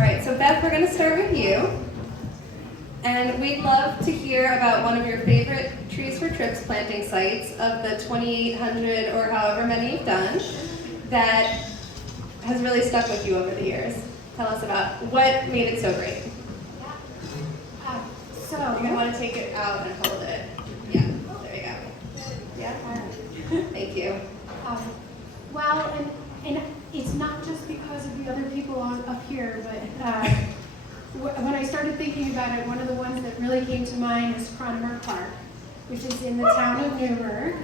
right, so Beth, we're going to start with you. And we'd love to hear about one of your favorite Trees for Trips planting sites of the 2,800 or however many you've done that has really stuck with you over the years. Tell us about what made it so great. So You're going to want to take it out and hold it. Yeah, there you go. Yeah? Thank you. Well, and it's not just because of the other people up here, but when I started thinking about it, one of the ones that really came to mind is Cronemer Park, which is in the town of Newburgh.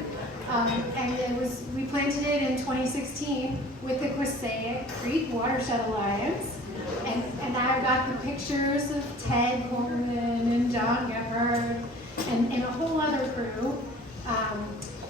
And we planted it in 2016 with the Quasaic Creek Watershed Alliance. And I've got the pictures of Ted Coleman and John Gephardt and a whole other crew.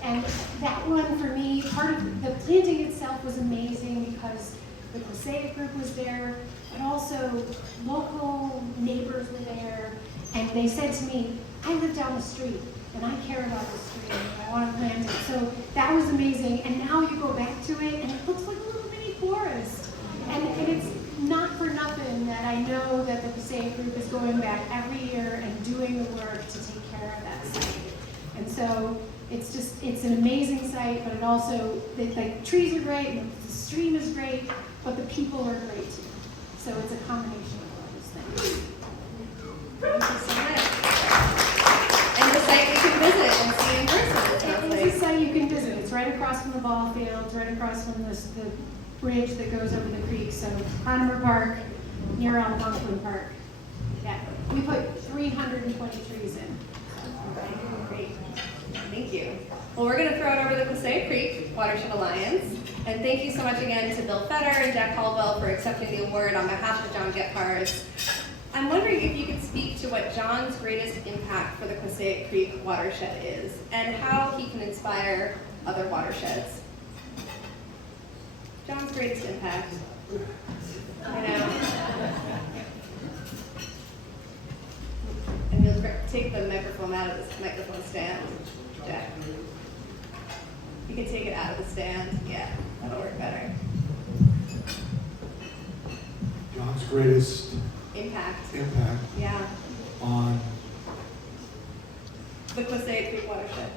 And that one for me, part of the planting itself was amazing because the Quasaic group was there, but also local neighbors were there. And they said to me, I live down the street and I care about the street and I want to plant it. So that was amazing. And now you go back to it and it looks like a little mini forest. And it's not for nothing that I know that the Quasaic group is going back every year and doing the work to take care of that site. And so it's an amazing site, but it also, like trees are great, and the stream is great, but the people are great too. So it's a combination of all those things. Thank you so much. And the site you can visit and see in person. It's a site you can visit. It's right across from the ball fields, right across from the bridge that goes over the creek. So Cronemer Park, near Algonquin Park. Yeah, we put 320 trees in. Great. Thank you. Well, we're going to throw it over to the Quasaic Creek Watershed Alliance. And thank you so much again to Bill Fetter and Jack Caldwell for accepting the award on behalf of John Gephardt. I'm wondering if you could speak to what John's greatest impact for the Quasaic Creek watershed is and how he can inspire other watersheds. John's greatest impact. I know. And you'll take the microphone out of this microphone stand, Jack. You can take it out of the stand. Yeah, that'll work better. John's greatest Impact. Yeah. On the Quasaic Creek watershed.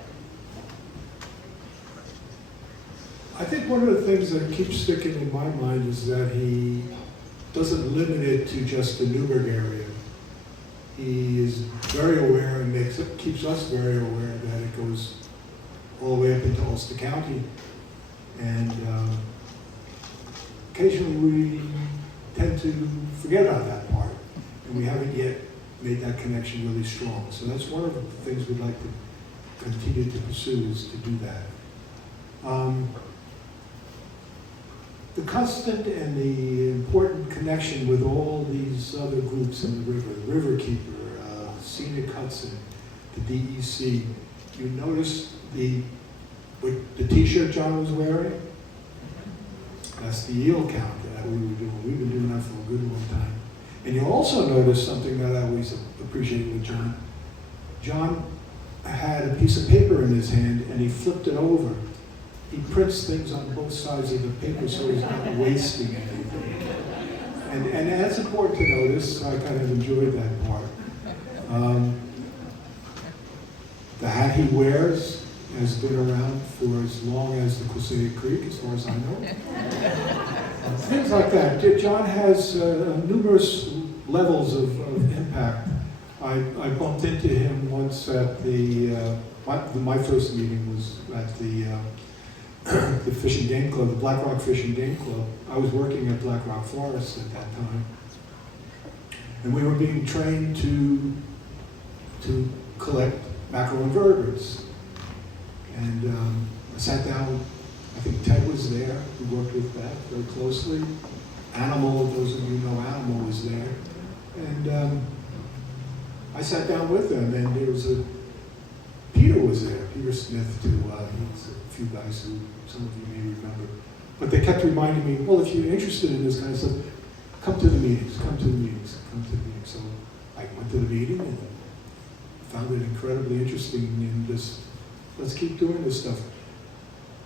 I think one of the things that keeps sticking in my mind is that he doesn't limit it to just the Newburgh area. He is very aware and keeps us very aware that it goes all the way up into Ulster County. And occasionally we tend to forget about that part, and we haven't yet made that connection really strong. So that's one of the things we'd like to continue to pursue, is to do that. The constant and the important connection with all these other groups in the Riverkeeper, Scenic Hudson, the DEC. You notice the t-shirt John was wearing? That's the yield count that we were doing. We've been doing that for a good long time. And you'll also notice something that I always appreciate with John. John had a piece of paper in his hand and he flipped it over. He prints things on both sides of the paper so he's not wasting anything. And that's important to notice. I kind of enjoyed that part. The hat he wears has been around for as long as the Quasaic Creek, as far as I know. Things like that. John has numerous levels of impact. I bumped into him once at my first meeting was at the Fish and Game Club, the Black Rock Fish and Game Club. I was working at Black Rock Forest at that time. And we were being trained to collect macroinvertebrates. And I sat down, I think Ted was there, who worked with Beth very closely. Animal, those of you who know Animal, was there. And I sat down with them, and there was Peter was there, Peter Smith too. He's a few guys who some of you may remember. But they kept reminding me, well, if you're interested in this kind of stuff, come to the meetings, come to the meetings, come to the meetings. So I went to the meeting and found it incredibly interesting, and just, let's keep doing this stuff.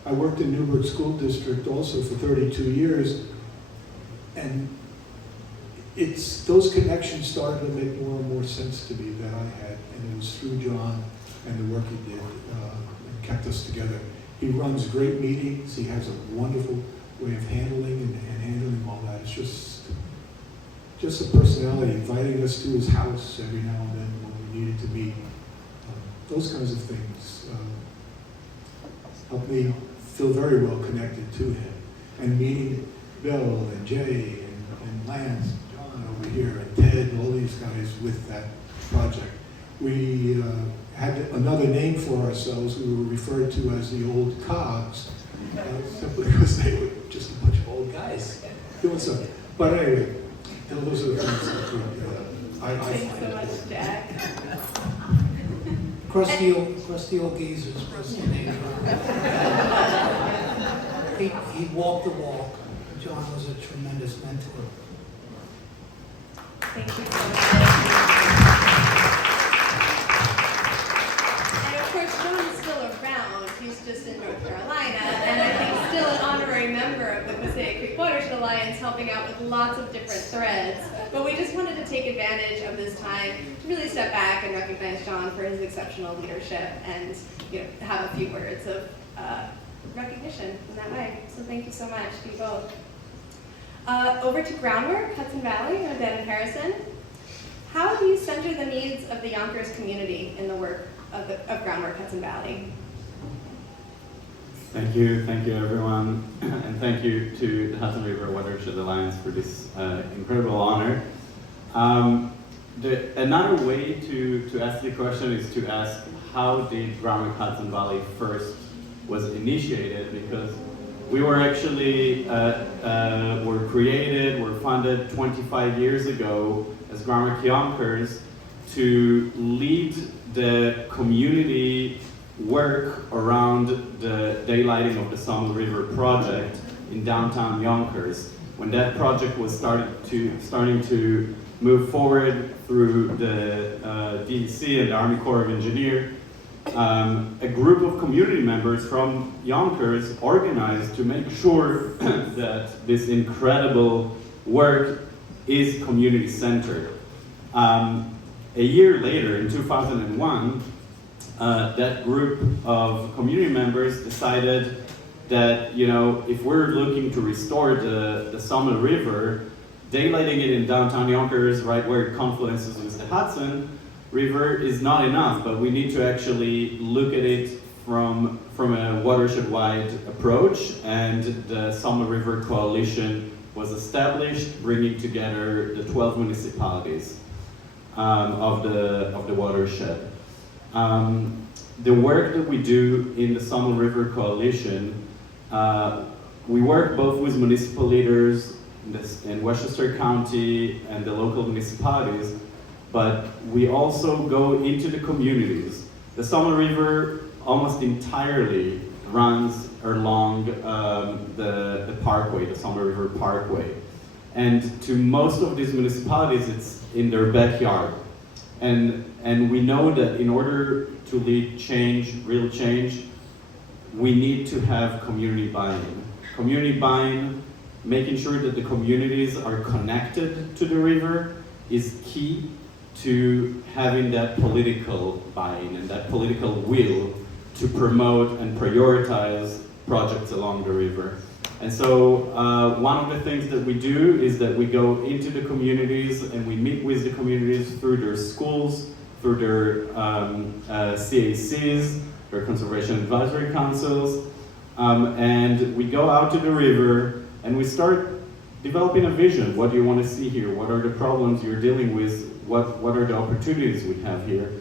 I worked in Newburgh School District also for 32 years, and those connections started to make more and more sense to me that I had, and it was through John and the work he did and kept us together. He runs great meetings. He has a wonderful way of handling and handling all that. It's just a personality, inviting us to his house every now and then when we needed to meet. Those kinds of things helped me feel very well connected to him. And meeting Bill and Jay and Lance and John over here and Ted and all these guys with that project. We had another name for ourselves. We were referred to as the old cogs, simply because they were just a bunch of old guys doing something. But anyway, those are the things that I Thanks so much, Jack. Crusty old geezers was the name. He walked the walk. John was a tremendous mentor. Thank you so much. And of course, John is still around. He's just in North Carolina, and I think still an honorary member of the Passaic Creek Watershed Alliance, helping out with lots of different threads. But we just wanted to take advantage of this time to really step back and recognize John for his exceptional leadership, and have a few words of recognition in that way. So thank you so much to you both. Over to Groundwork, Hudson Valley, Dan and Harrison. How do you center the needs of the Yonkers community in the work of Groundwork Hudson Valley? Thank you everyone, and thank you to the Hudson River Watershed Alliance for this incredible honor. Another way to ask the question is to ask, how did Groundwork Hudson Valley first was initiated? Because we were actually were funded 25 years ago as Groundwork Yonkers to lead the community work around the daylighting of the Summer River project in downtown Yonkers. When that project was starting to move forward through the DEC and the Army Corps of Engineers, a group of community members from Yonkers organized to make sure that this incredible work is community-centered. A year later, in 2001, that group of community members decided that, if we're looking to restore the Summit River, daylighting it in downtown Yonkers, right where it confluences with the Hudson River, is not enough, but we need to actually look at it from a watershed-wide approach, and the Summit River Coalition was established, bringing together the 12 municipalities of the watershed. The work that we do in the Summit River Coalition, we work both with municipal leaders in Westchester County and the local municipalities, but we also go into the communities. The Summit River almost entirely runs along the parkway, the Summit River Parkway. And to most of these municipalities, it's in their backyard. And we know that in order to lead change, real change, we need to have community buy-in. Community buy-in, making sure that the communities are connected to the river, is key to having that political buy-in and that political will to promote and prioritize projects along the river. And so one of the things that we do is that we go into the communities and we meet with the communities through their schools, through their CACs, their Conservation Advisory Councils, and we go out to the river and we start developing a vision. What do you want to see here? What are the problems you're dealing with? What are the opportunities we have here?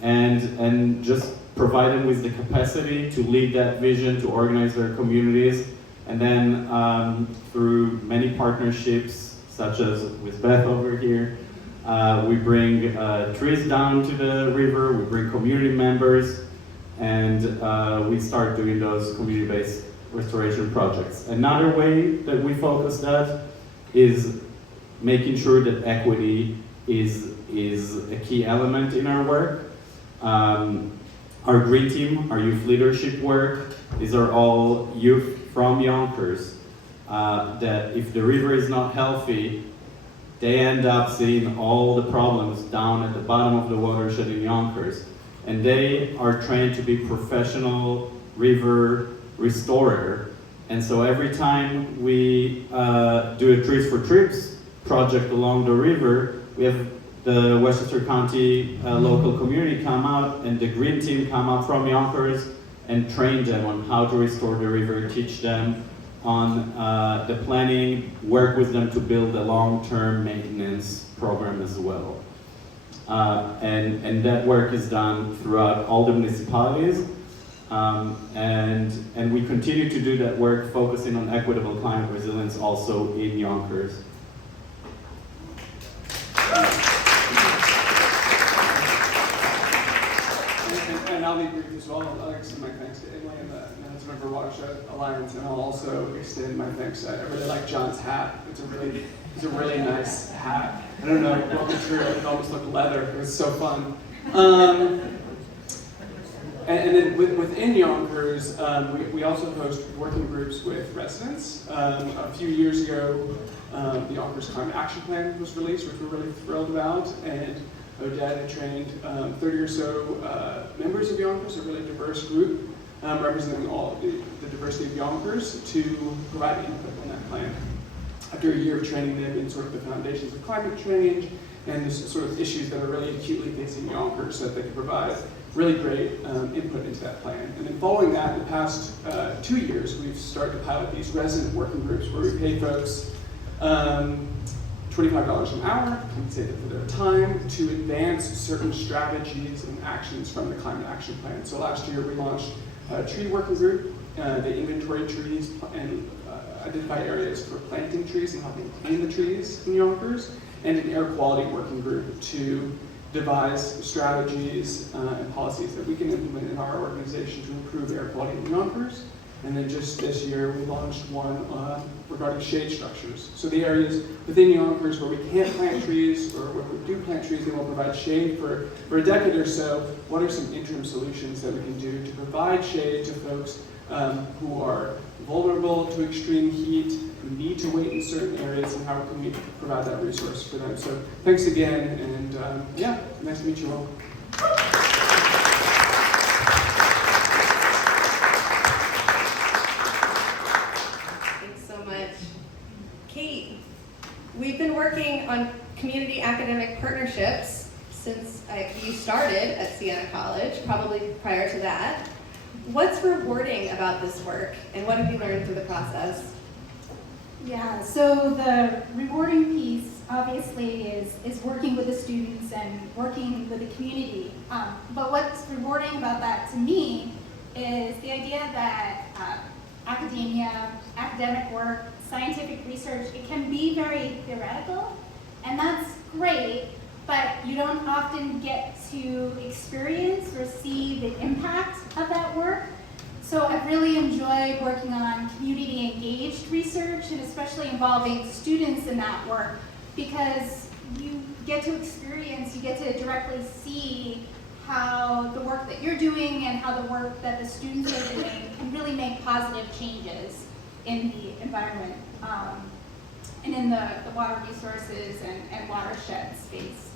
And just provide them with the capacity to lead that vision, to organize their communities, and then through many partnerships, such as with Beth over here, we bring trees down to the river, we bring community members, and we start doing those community-based restoration projects. Another way that we focus that is making sure that equity is a key element in our work. Our green team, our youth leadership work, these are all youth from Yonkers, that if the river is not healthy, they end up seeing all the problems down at the bottom of the watershed in Yonkers. And they are trained to be professional river restorer. And so every time we do a Trees for Trips project along the river, we have the Westchester County local community come out, and the green team come out from Yonkers and train them on how to restore the river, teach them on the planning, work with them to build a long-term maintenance program as well. And that work is done throughout all the municipalities. And we continue to do that work, focusing on equitable climate resilience also in Yonkers. And I'll be brief as well. I'll extend my thanks to Emily and the Hudson River Watershed Alliance, and I'll also extend my thanks. I really like John's hat. It's a really nice hat. I don't know what material. It almost looked leather. It was so fun. And then within Yonkers, we also host working groups with residents. A few years ago, the Yonkers Climate Action Plan was released, which we're really thrilled about. And Odette had trained 30 or so members of Yonkers, a really diverse group representing all of the diversity of Yonkers, to provide input on that plan. After a year of training them in sort of the foundations of climate change and the sort of issues that are really acutely facing Yonkers, so that they can provide really great input into that plan. And then following that, in the past 2 years, we've started to pilot these resident working groups where we pay folks $25 an hour, compensate them for their time, to advance certain strategies and actions from the Climate Action Plan. So last year we launched a tree working group. They inventory trees and identify areas for planting trees and helping maintain the trees in Yonkers, and an air quality working group to devise strategies and policies that we can implement in our organization to improve air quality in Yonkers. And then just this year, we launched one regarding shade structures. So the areas within Yonkers where we can't plant trees, or where we do plant trees, they will provide shade for a decade or so. What are some interim solutions that we can do to provide shade to folks who are vulnerable to extreme heat, who need to wait in certain areas, and how can we provide that resource for them? So thanks again, and yeah, nice to meet you all. Kate, we've been working on community academic partnerships since you started at Siena College, probably prior to that. What's rewarding about this work, and what have you learned through the process? Yeah, so the rewarding piece obviously is working with the students and working with the community. But what's rewarding about that to me is the idea that academia, academic work, scientific research, it can be very theoretical, and that's great, but you don't often get to experience or see the impact of that work. So I've really enjoyed working on community engaged research, and especially involving students in that work, because you get to experience, you get to directly see how the work that you're doing and how the work that the students are doing can really make positive changes in the environment and in the water resources and watershed space.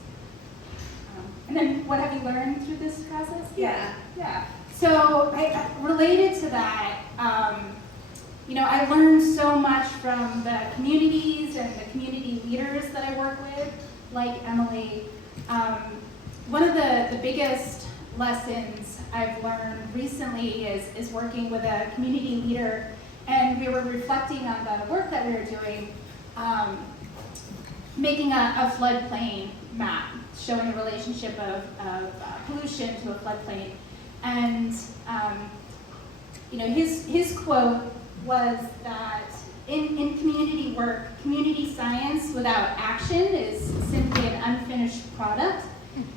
And then what have you learned through this process? Yeah. So related to that, I learned so much from the communities and the community leaders that I work with, like Emily. One of the biggest lessons I've learned recently is working with a community leader, and we were reflecting on the work that we were doing, making a floodplain map, showing a relationship of pollution to a floodplain. And his quote was that in community work, community science without action is simply an unfinished product.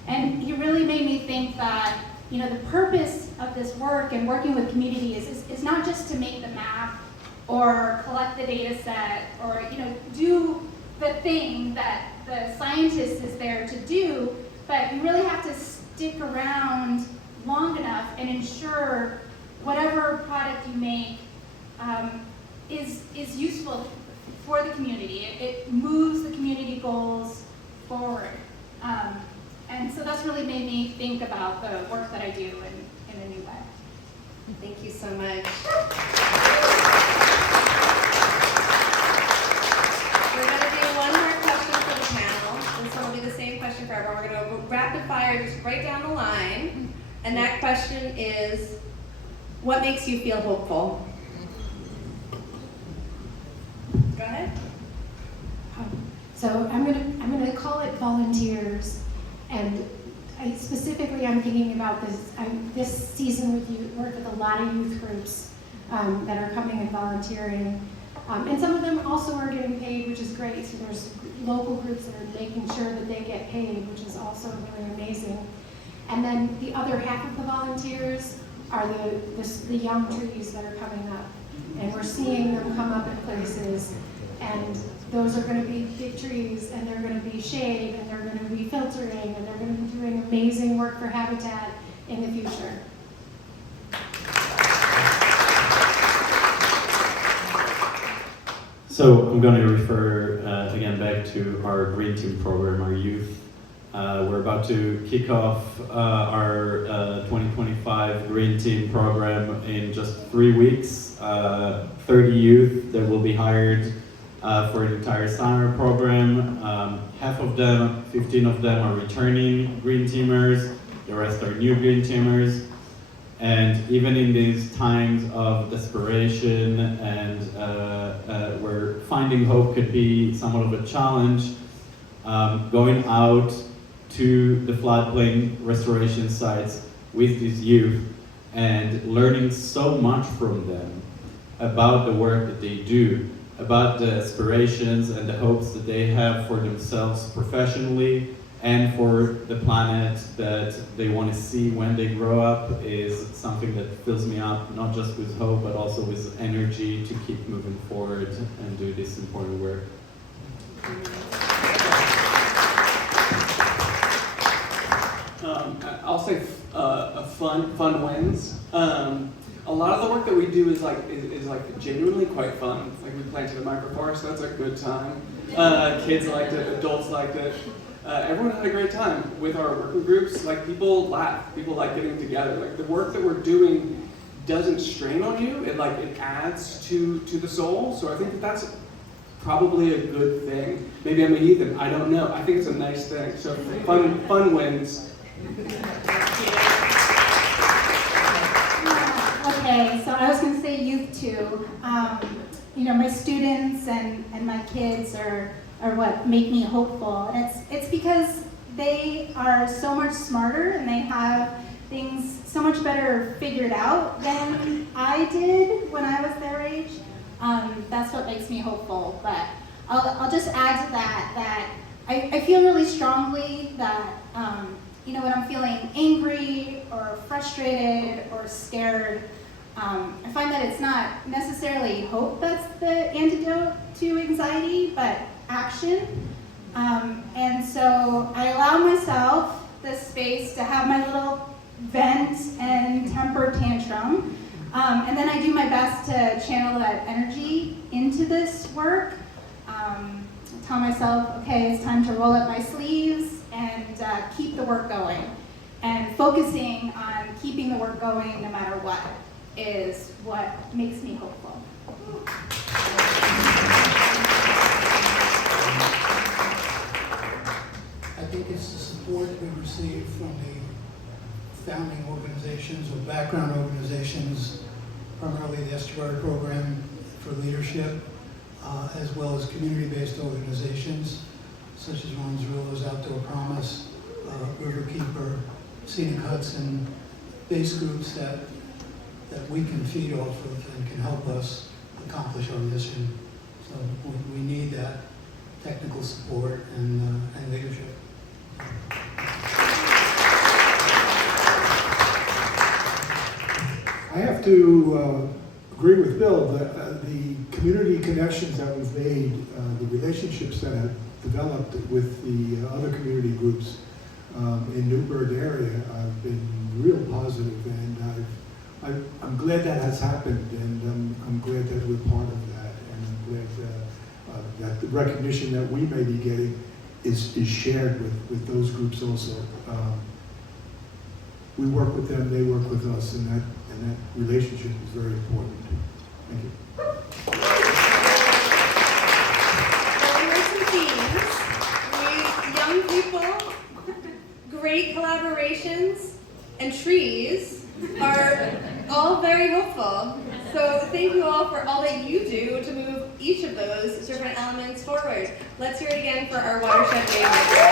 And he really made me think that the purpose of this work and working with community is not just to make the map or collect the data set or do the thing that the scientist is there to do, but you really have to stick around long enough and ensure whatever product you make is useful for the community. It moves the community goals forward. And so that's really made me think about the work that I do in a new way. Thank you so much. We're going to do one more question for the panel. This one will be the same question for everyone. We're going to go rapid fire, just right down the line. And that question is, what makes you feel hopeful? Go ahead. So I'm gonna call it volunteers, and I'm thinking about this season with you work with a lot of youth groups that are coming and volunteering, and some of them also are getting paid, which is great. So there's local groups that are making sure that they get paid, which is also really amazing. And then the other half of the volunteers are the young trees that are coming up, and we're seeing them come up in places. And those are going to be big trees, and they're going to be shade, and they're going to be filtering, and they're going to be doing amazing work for habitat in the future. So I'm going to refer again back to our Green Team program, our youth. We're about to kick off our 2025 Green Team program in just 3 weeks. 30 youth that will be hired for an entire summer program. Half of them, 15 of them, are returning Green Teamers. The rest are new Green Teamers. And even in these times of desperation and where finding hope could be somewhat of a challenge, going out to the floodplain restoration sites with these youth and learning so much from them about the work that they do, about the aspirations and the hopes that they have for themselves professionally and for the planet that they want to see when they grow up, is something that fills me up, not just with hope, but also with energy to keep moving forward and do this important work. I'll say fun wins. A lot of the work that we do is genuinely quite fun. Like, we planted a microforest, that's a good time. Kids liked it, adults liked it. Everyone had a great time with our working groups. Like, people laugh, people like getting together. Like, the work that we're doing doesn't strain on you. It adds to the soul. So I think that's probably a good thing. Maybe I'm a heathen, I don't know. I think it's a nice thing. So fun wins. Okay, so I was going to say youth too. My students and my kids are what make me hopeful. And it's because they are so much smarter and they have things so much better figured out than I did when I was their age. That's what makes me hopeful. But I'll just add to that I feel really strongly that when I'm feeling angry or frustrated or scared, I find that it's not necessarily hope that's the antidote to anxiety, but action. And so I allow myself the space to have my little vent and temper tantrum. And then I do my best to channel that energy into this work. Tell myself, okay, it's time to roll up my sleeves and keep the work going. And focusing on keeping the work going no matter what is what makes me hopeful. I think it's the support we receive from the founding organizations or background organizations, primarily the Estuary Program for Leadership, as well as community-based organizations such as Ron's Rulers, Outdoor Promise, Riverkeeper, Scenic Hudson, base groups that we can feed off of and can help us accomplish our mission. So we need that technical support and leadership. I have to agree with Bill that the community connections that we've made, the relationships that have developed with the other community groups in Newburgh area have been real positive, and I'm glad that has happened, and I'm glad that we're part of that, and I'm glad that the recognition that we may be getting is shared with those groups also. We work with them, they work with us, and that relationship is very important. Thank you. Well, we heard some themes. Young people, great collaborations, and trees are all very hopeful. So thank you all for all that you do to move each of those different elements forward. Let's hear it again for our Watershed WaveMaker.